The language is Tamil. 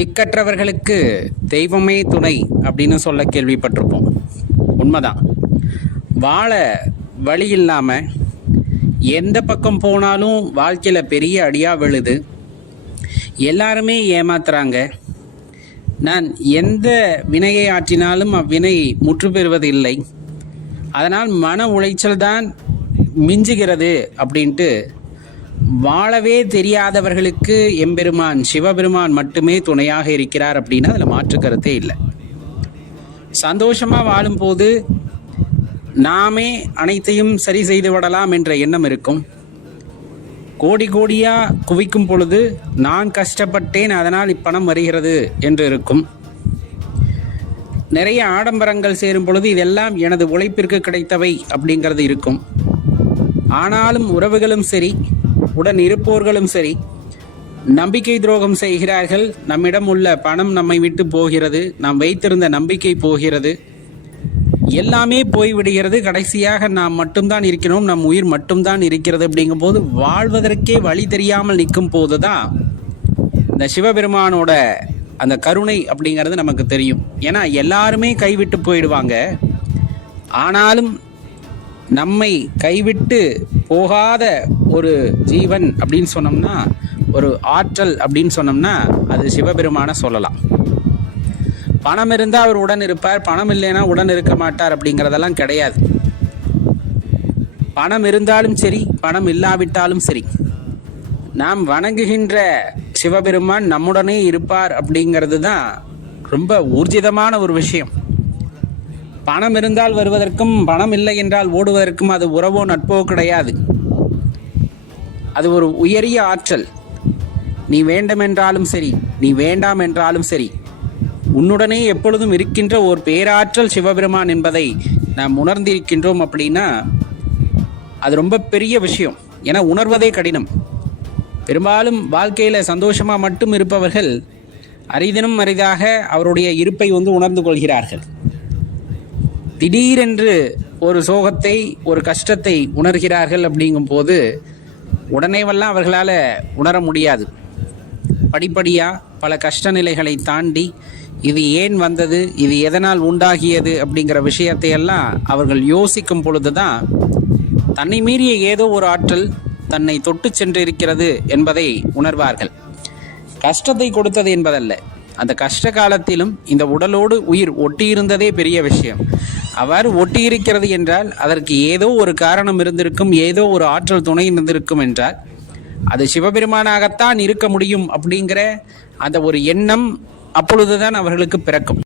திக்கற்றவர்களுக்கு தெய்வமே துணை அப்படின்னு சொல்ல கேள்விப்பட்டிருப்போம். உண்மைதான். வாழ வழி இல்லாமல் எந்த பக்கம் போனாலும் வாழ்க்கையில் பெரிய அடியாக விழுது. எல்லாருமே ஏமாத்துறாங்க. நான் எந்த வினையை ஆற்றினாலும் அவ்வினை முற்று பெறுவதில்லை. அதனால் மன உளைச்சல் தான் மிஞ்சுகிறது அப்படின்ட்டு வாழவே தெரியாதவர்களுக்கு எம்பெருமான் சிவபெருமான் மட்டுமே துணையாக இருக்கிறார் அப்படின்னா அதில் மாற்று கருத்தே இல்லை. சந்தோஷமாக வாழும்போது நாமே அனைத்தையும் சரி செய்து விடலாம் என்ற எண்ணம் இருக்கும். கோடி கோடியாக குவிக்கும் பொழுது நான் கஷ்டப்பட்டேன் அதனால் இப்பணம் வருகிறது என்று இருக்கும். நிறைய ஆடம்பரங்கள் சேரும் பொழுது இதெல்லாம் எனது உழைப்பிற்கு கிடைத்தவை அப்படிங்கிறது இருக்கும். ஆனாலும் உறவுகளும் சரி உடன் இருப்போர்களும் சரி நம்பிக்கை துரோகம் செய்கிறார்கள். நம்மிடம் உள்ள பணம் நம்மை விட்டு போகிறது. நாம் வைத்திருந்த நம்பிக்கை போகிறது. எல்லாமே போய்விடுகிறது. கடைசியாக நாம் மட்டும்தான் இருக்கிறோம். நம் உயிர் மட்டும்தான் இருக்கிறது அப்படிங்கும்போது வாழ்வதற்கே வழி தெரியாமல் நிற்கும் போது தான் இந்த சிவபெருமானோட அந்த கருணை அப்படிங்கிறது நமக்கு தெரியும். ஏன்னா எல்லாருமே கைவிட்டு போயிடுவாங்க. ஆனாலும் நம்மை கைவிட்டு போகாத ஒரு ஜீவன் அப்படின்னு சொன்னோம்னா ஒரு ஆற்றல் அப்படின்னு சொன்னோம்னா அது சிவபெருமான சொல்லலாம். பணம் இருந்தால் அவர் உடன் இருப்பார் பணம் இல்லைன்னா உடன் இருக்க மாட்டார் அப்படிங்கிறதெல்லாம் கிடையாது. பணம் இருந்தாலும் சரி பணம் இல்லாவிட்டாலும் சரி. நாம் வணங்குகின்ற சிவபெருமான் நம்முடனே இருப்பார் அப்படிங்கிறது தான் ரொம்ப ஊர்ஜிதமான ஒரு விஷயம். பணம் இருந்தால் வருவதற்கும் பணம் இல்லை என்றால் ஓடுவதற்கும் அது உறவோ நட்போ கிடையாது. அது ஒரு உயரிய ஆற்றல். நீ வேண்டுமென்றாலும் சரி நீ வேண்டாம் என்றாலும் சரி. உன்னுடனே எப்பொழுதும் இருக்கின்ற ஒரு பேராற்றல் சிவபெருமான் என்பதை நாம் உணர்ந்திருக்கின்றோம் அப்படின்னா அது ரொம்ப பெரிய விஷயம். என உணர்வதே கடினம். பெரும்பாலும் வாழ்க்கையில் சந்தோஷமாக மட்டும் இருப்பவர்கள் அரிதினும் அரிதாக அவருடைய இருப்பை வந்து உணர்ந்து கொள்கிறார்கள். திடீரென்று ஒரு சோகத்தை ஒரு கஷ்டத்தை உணர்கிறார்கள் அப்படிங்கும் போது உடனேவெல்லாம் அவர்களால் உணர முடியாது. படிப்படியாக பல கஷ்ட நிலைகளை தாண்டி இது ஏன் வந்தது இது எதனால் உண்டாகியது அப்படிங்கிற விஷயத்தையெல்லாம் அவர்கள் யோசிக்கும் பொழுது தான் தன்னை மீறிய ஏதோ ஒரு ஆற்றல் தன்னை தொட்டு சென்றிருக்கிறது என்பதை உணர்வார்கள். கஷ்டத்தை கொடுத்தது என்பதல்ல. அந்த கஷ்ட காலத்திலும் இந்த உடலோடு உயிர் ஒட்டியிருந்ததே பெரிய விஷயம். அவ்வாறு ஒட்டியிருக்கிறது என்றால் அதற்கு ஏதோ ஒரு காரணம் இருந்திருக்கும் ஏதோ ஒரு ஆற்றல் துணை இருந்திருக்கும் என்றால் அது சிவபெருமானாகத்தான் இருக்க முடியும் அப்படிங்கிற அந்த ஒரு எண்ணம் அப்பொழுதுதான் அவர்களுக்கு பிறக்கும்.